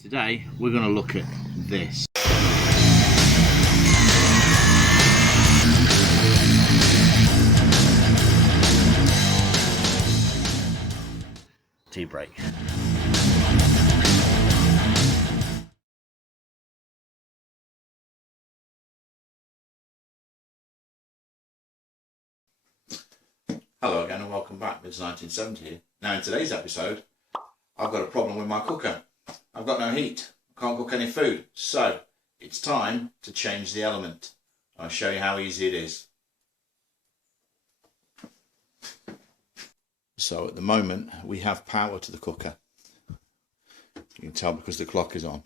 Today we're going to look at this. Tea break. Hello again and welcome back. It's 1970 here. Now in today's episode I've got a problem with my cooker. I've got no heat. I can't cook any food. So it's time to change the element. I'll show you how easy it is. So at the moment we have power to the cooker. You can tell because the clock is on.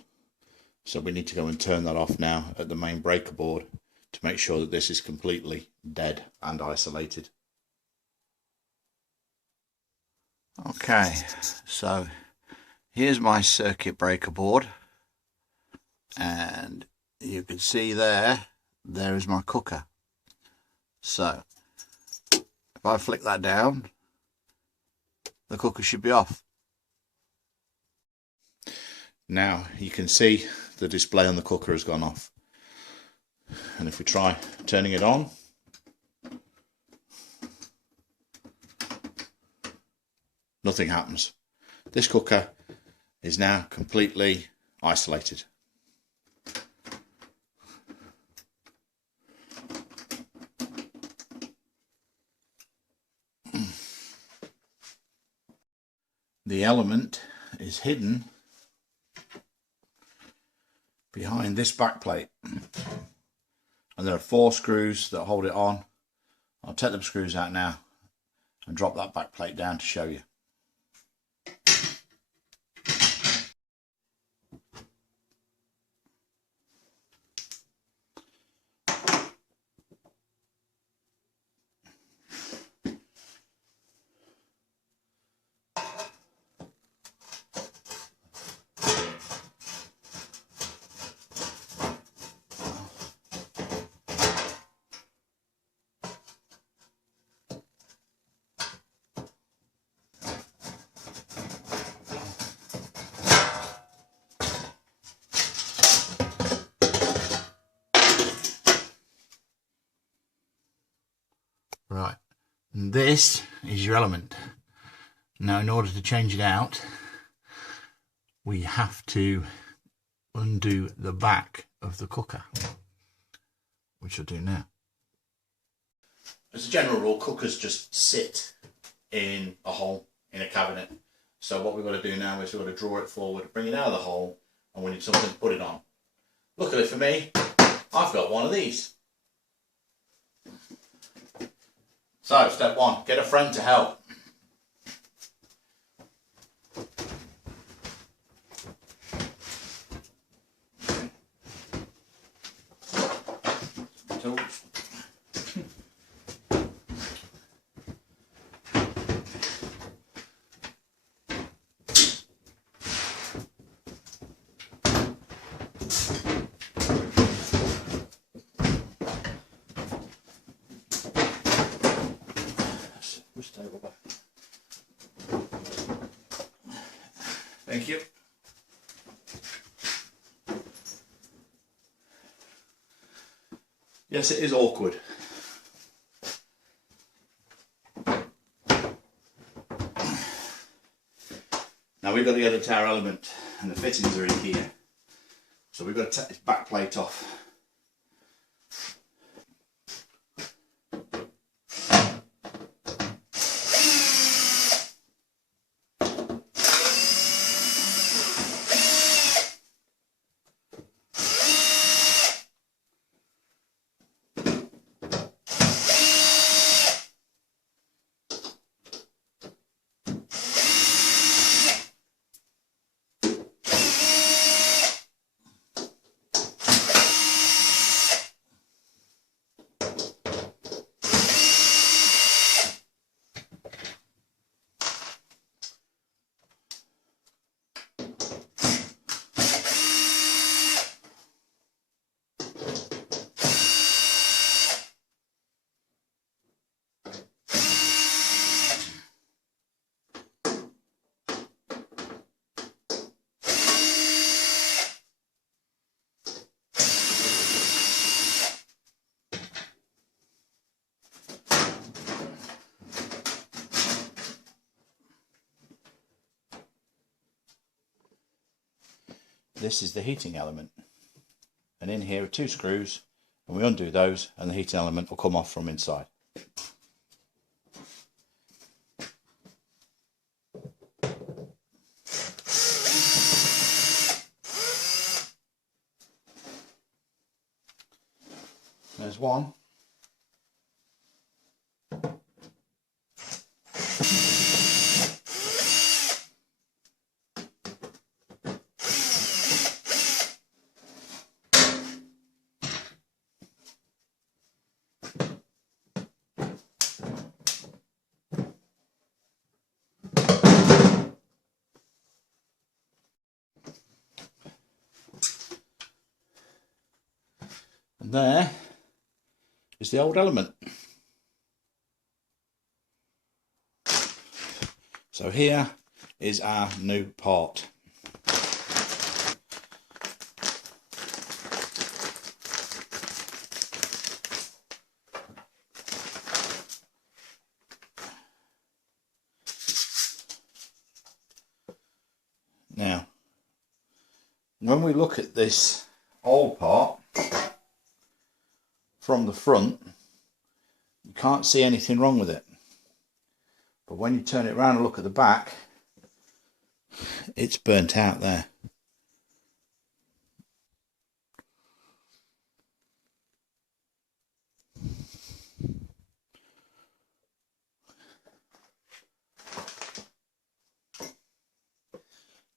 So we need to go and turn that off now at the main breaker board to make sure that this is completely dead and isolated. Okay, so here's my circuit breaker board, and you can see there is my cooker. So if I flick that down, the cooker should be off. Now you can see the display on the cooker has gone off, and if we try turning it on, nothing happens. This cooker is now completely isolated. The element is hidden behind this back plate, and there are 4 screws that hold it on. I'll take the screws out now and drop that back plate down to show you. Right, and this is your element. Now in order to change it out, we have to undo the back of the cooker, which I'll do now. As a general rule, cookers just sit in a hole in a cabinet. So what we've got to do now is we've got to draw it forward, bring it out of the hole, and we need something to put it on. Luckily for me, I've got one of these. So, step 1, get a friend to help. Tools. Thank you. Yes, it is awkward. Now we've got the other tower element and the fittings are in here. So we've got to take this back plate off. this is the heating element, and in here are 2 screws, and we undo those and the heating element will come off from inside. There's one. And there is the old element. So here is our new part. Now, when we look at this old part from the front, you can't see anything wrong with it. But when you turn it around and look at the back, it's burnt out there.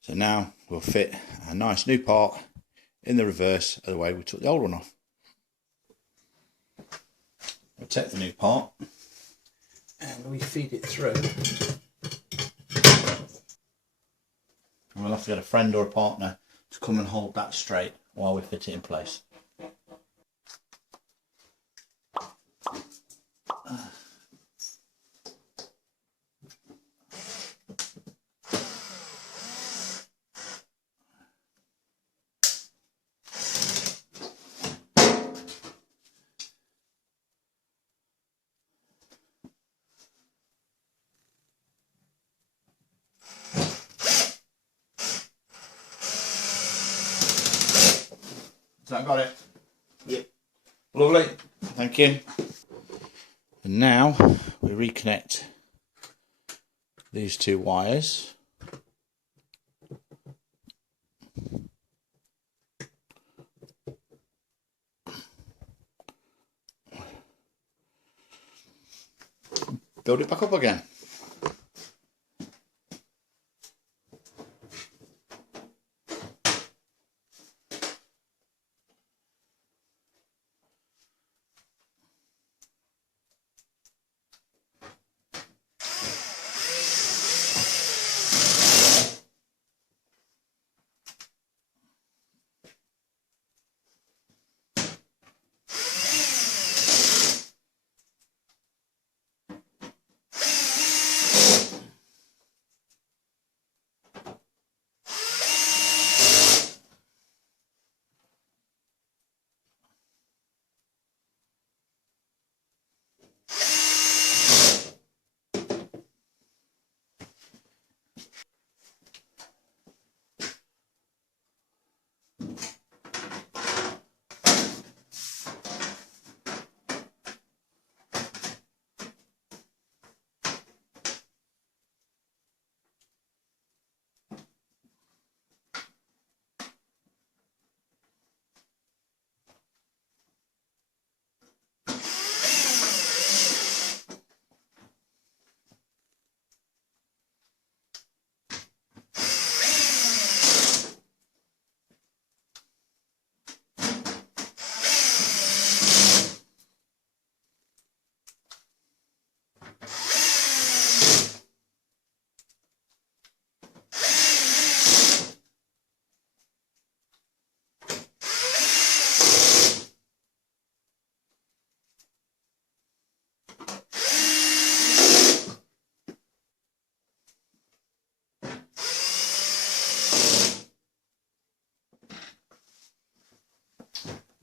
So now we'll fit a nice new part in the reverse of the way we took the old one off. We'll take the new part and we feed it through. And we'll have to get a friend or a partner to come and hold that straight while we fit it in place. So I got it. Yep. Lovely. Thank you. And now we reconnect these 2 wires. Build it back up again.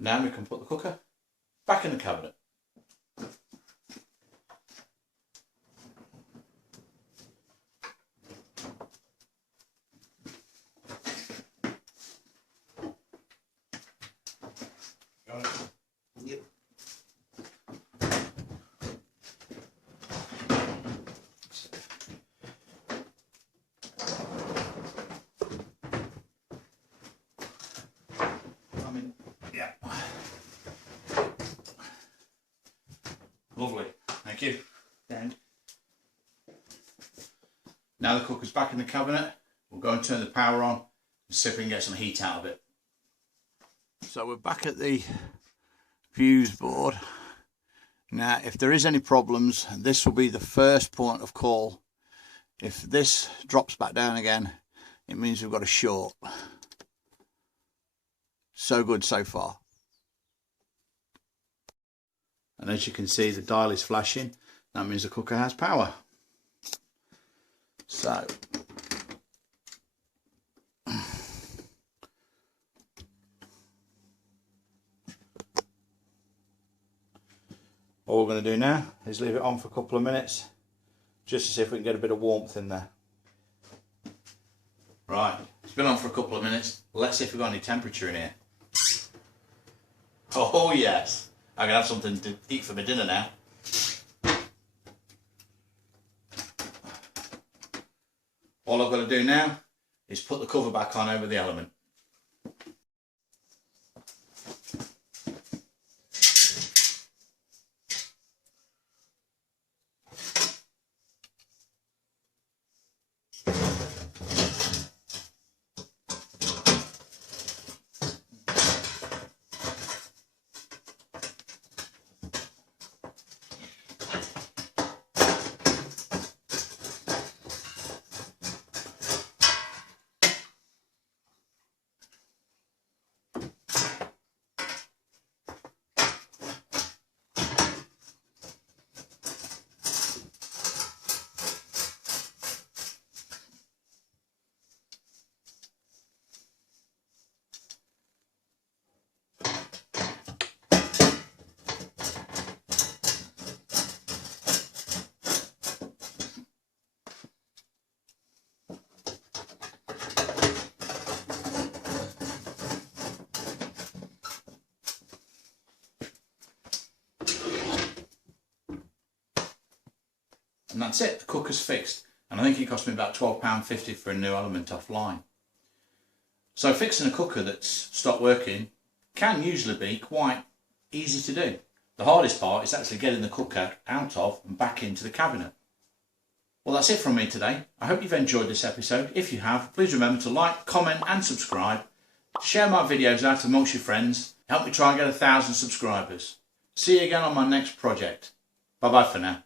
Now we can put the cooker back in the cabinet. Lovely, thank you. And now the cooker's back in the cabinet, we'll go and turn the power on and see if we can get some heat out of it. So we're back at the fuse board. Now if there is any problems, this will be the first point of call. If this drops back down again, it means we've got a short. So good so far. And as you can see, the dial is flashing. That means the cooker has power. So all we're going to do now is leave it on for a couple of minutes, just to see if we can get a bit of warmth in there. Right, it's been on for a couple of minutes. Let's see if we've got any temperature in here. Oh yes, I can have something to eat for my dinner now. All I've got to do now is put the cover back on over the element. And that's it, the cooker's fixed. And I think it cost me about £12.50 for a new element offline. So fixing a cooker that's stopped working can usually be quite easy to do. The hardest part is actually getting the cooker out of and back into the cabinet. Well, that's it from me today. I hope you've enjoyed this episode. If you have, please remember to like, comment and subscribe. Share my videos out amongst your friends. Help me try and get 1,000 subscribers. See you again on my next project. Bye bye for now.